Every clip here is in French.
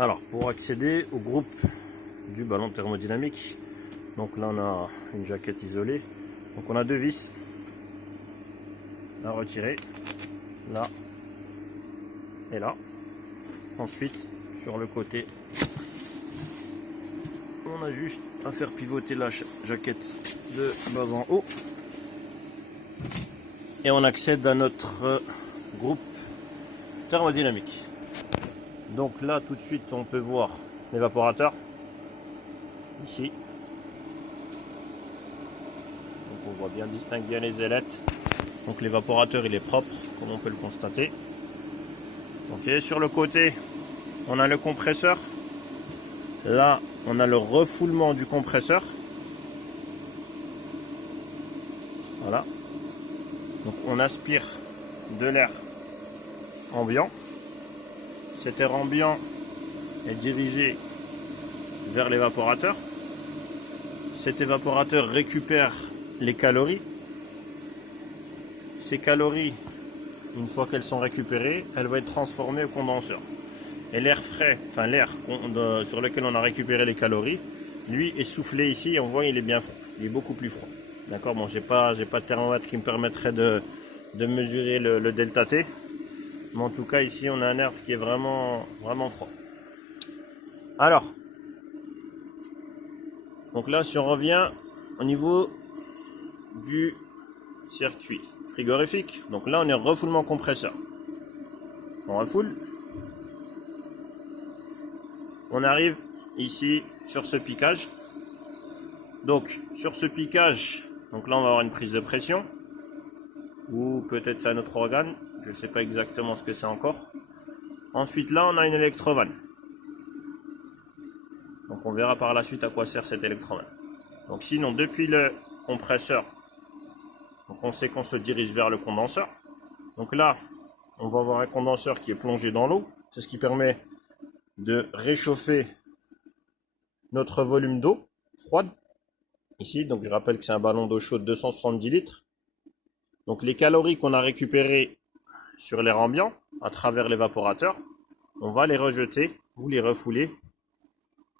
Alors, pour accéder au groupe du ballon thermodynamique, donc là on a une jaquette isolée, donc on a deux vis à retirer, là et là. Ensuite, sur le côté, on a juste à faire pivoter la jaquette de bas en haut et on accède à notre groupe thermodynamique. Donc là, tout de suite, on peut voir l'évaporateur ici. Donc on voit bien distinguer les ailettes. Donc l'évaporateur il est propre, comme on peut le constater. Ok, sur le côté, on a le compresseur. Là, on a le refoulement du compresseur. Voilà. Donc on aspire de l'air ambiant. Cet air ambiant est dirigé vers l'évaporateur. Cet évaporateur récupère les calories. Ces calories, une fois qu'elles sont récupérées, elles vont être transformées au condenseur. Et l'air frais, enfin l'air sur lequel on a récupéré les calories, lui est soufflé ici et on voit il est bien froid. Il est beaucoup plus froid. D'accord, bon, j'ai pas de thermomètre qui me permettrait de mesurer le delta T. Mais en tout cas, ici, on a un air qui est vraiment froid. Alors, donc là, si on revient au niveau du circuit frigorifique, donc là, on est refoulement compresseur. On refoule. On arrive ici sur ce piquage. Donc, sur ce piquage, donc là, on va avoir une prise de pression. Ou peut-être c'est un autre organe. Je ne sais pas exactement ce que c'est encore. Ensuite, là, on a une électrovanne. Donc, on verra par la suite à quoi sert cette électrovanne. Donc, sinon, depuis le compresseur, donc on sait qu'on se dirige vers le condenseur. Donc là, on va avoir un condenseur qui est plongé dans l'eau. C'est ce qui permet de réchauffer notre volume d'eau froide. Ici, donc je rappelle que c'est un ballon d'eau chaude de 270 litres. Donc les calories qu'on a récupérées sur l'air ambiant à travers l'évaporateur, on va les rejeter ou les refouler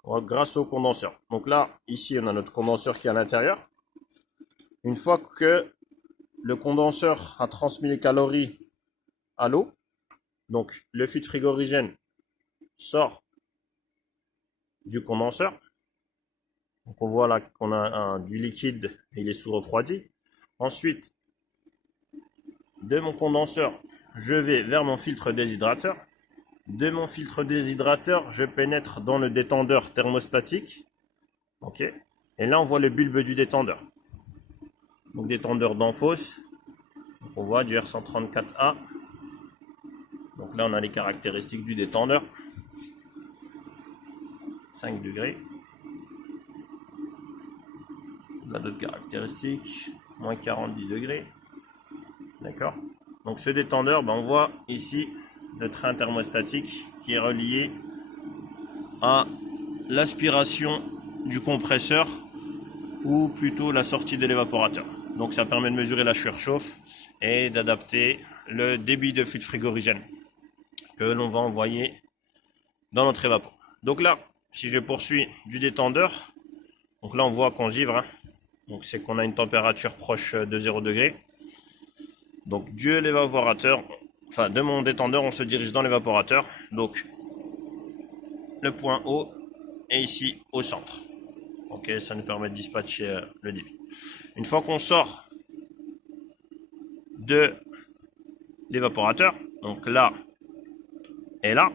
grâce au condenseur. Donc là, ici, on a notre condenseur qui est à l'intérieur. Une fois que le condenseur a transmis les calories à l'eau, donc le fluide frigorigène sort du condenseur. Donc on voit là qu'on a du liquide et il est sous-refroidi. Ensuite, de mon condenseur, je vais vers mon filtre déshydrateur. De mon filtre déshydrateur, je pénètre dans le détendeur thermostatique. Ok. Et là, on voit le bulbe du détendeur. Donc détendeur d'Anfos. On voit du R134A. Donc là, on a les caractéristiques du détendeur. 5 degrés. On a d'autres caractéristiques. Moins 40 degrés. D'accord. Donc ce détendeur, on voit ici le train thermostatique qui est relié à l'aspiration du compresseur ou plutôt la sortie de l'évaporateur. Donc ça permet de mesurer la surchauffe et d'adapter le débit de fluide frigorigène que l'on va envoyer dans notre évapor. Donc là, si je poursuis du détendeur, donc là on voit qu'on givre, donc c'est qu'on a une température proche de 0 degré. Donc de l'évaporateur, enfin de mon détendeur, on se dirige dans l'évaporateur. Donc le point haut est ici au centre. Ok, ça nous permet de dispatcher le débit. Une fois qu'on sort de l'évaporateur, donc là et là,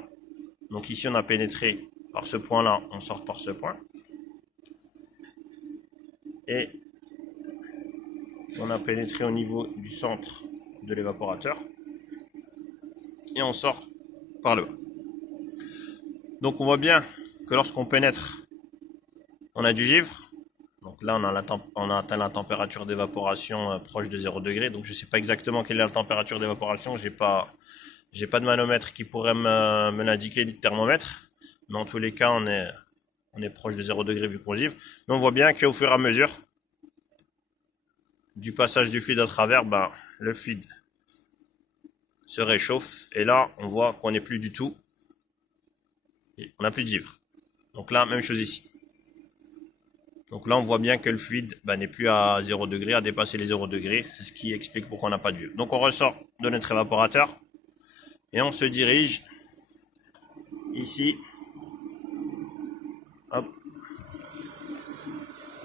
donc ici on a pénétré par ce point là, on sort par ce point. Et on a pénétré au niveau du centre de l'évaporateur. Et on sort par le bas. Donc on voit bien que lorsqu'on pénètre, on a du givre. Donc là, on a atteint la température d'évaporation proche de 0 degré. Donc je ne sais pas exactement quelle est la température d'évaporation. J'ai pas de manomètre qui pourrait me l'indiquer, du thermomètre. Mais en tous les cas, on est proche de 0 degré vu qu'on givre. Mais on voit bien qu'au fur et à mesure du passage du fluide à travers, le fluide se réchauffe. Et là, on voit qu'on n'est plus du tout On n'a plus de givre. Donc là, même chose ici. Donc là, on voit bien que le fluide n'est plus à 0 degré, a dépassé les 0 degrés. C'est ce qui explique pourquoi on n'a pas de givre. Donc on ressort de notre évaporateur et on se dirige ici. Hop.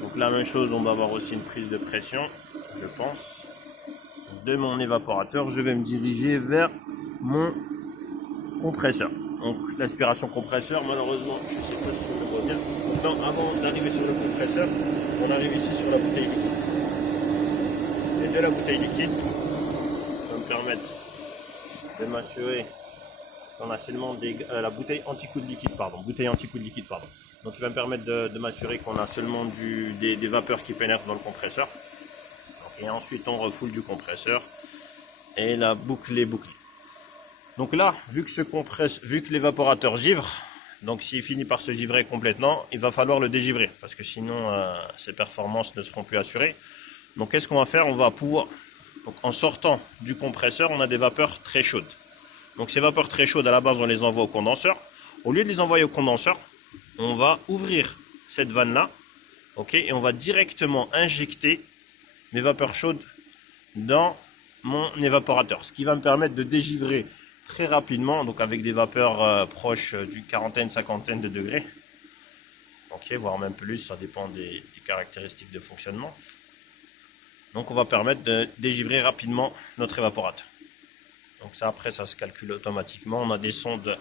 Donc la même chose, on doit avoir aussi une prise de pression, je pense. De mon évaporateur, je vais me diriger vers mon compresseur. Donc l'aspiration compresseur, malheureusement, je ne sais pas si on le voit bien. Donc, avant d'arriver sur le compresseur, on arrive ici sur la bouteille liquide. Et de la bouteille liquide, ça va me permettre de m'assurer qu'on a seulement la bouteille anti-coup de liquide, pardon. Donc il va me permettre de m'assurer qu'on a seulement des vapeurs qui pénètrent dans le compresseur. Donc, et ensuite on refoule du compresseur et la boucle est bouclée. Donc là, vu que l'évaporateur givre, donc s'il finit par se givrer complètement, il va falloir le dégivrer, parce que sinon ses performances ne seront plus assurées. Donc qu'est-ce qu'on va faire? On va pouvoir, donc, en sortant du compresseur, on a des vapeurs très chaudes. Donc ces vapeurs très chaudes, à la base, on les envoie au condenseur. Au lieu de les envoyer au condenseur, on va ouvrir cette vanne-là, ok, et on va directement injecter mes vapeurs chaudes dans mon évaporateur, ce qui va me permettre de dégivrer très rapidement, donc avec des vapeurs proches du quarantaine-cinquantaine de degrés, ok, voire même plus, ça dépend des caractéristiques de fonctionnement. Donc on va permettre de dégivrer rapidement notre évaporateur. Donc ça, après, ça se calcule automatiquement. On a des sondes,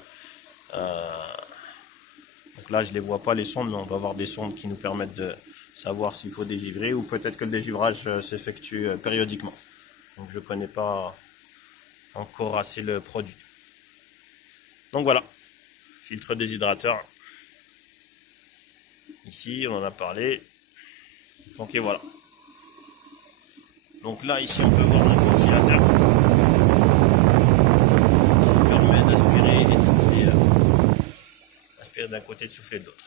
donc là je les vois pas les sondes, mais on va avoir des sondes qui nous permettent de savoir s'il faut dégivrer, ou peut-être que le dégivrage s'effectue périodiquement. Donc je connais pas encore assez le produit. Donc voilà, filtre déshydrateur. Ici, on en a parlé. Donc et voilà. Donc là, ici, on peut voir notre ventilateur qui permet d'aspirer et de souffler. Aspirer d'un côté, de souffler de l'autre.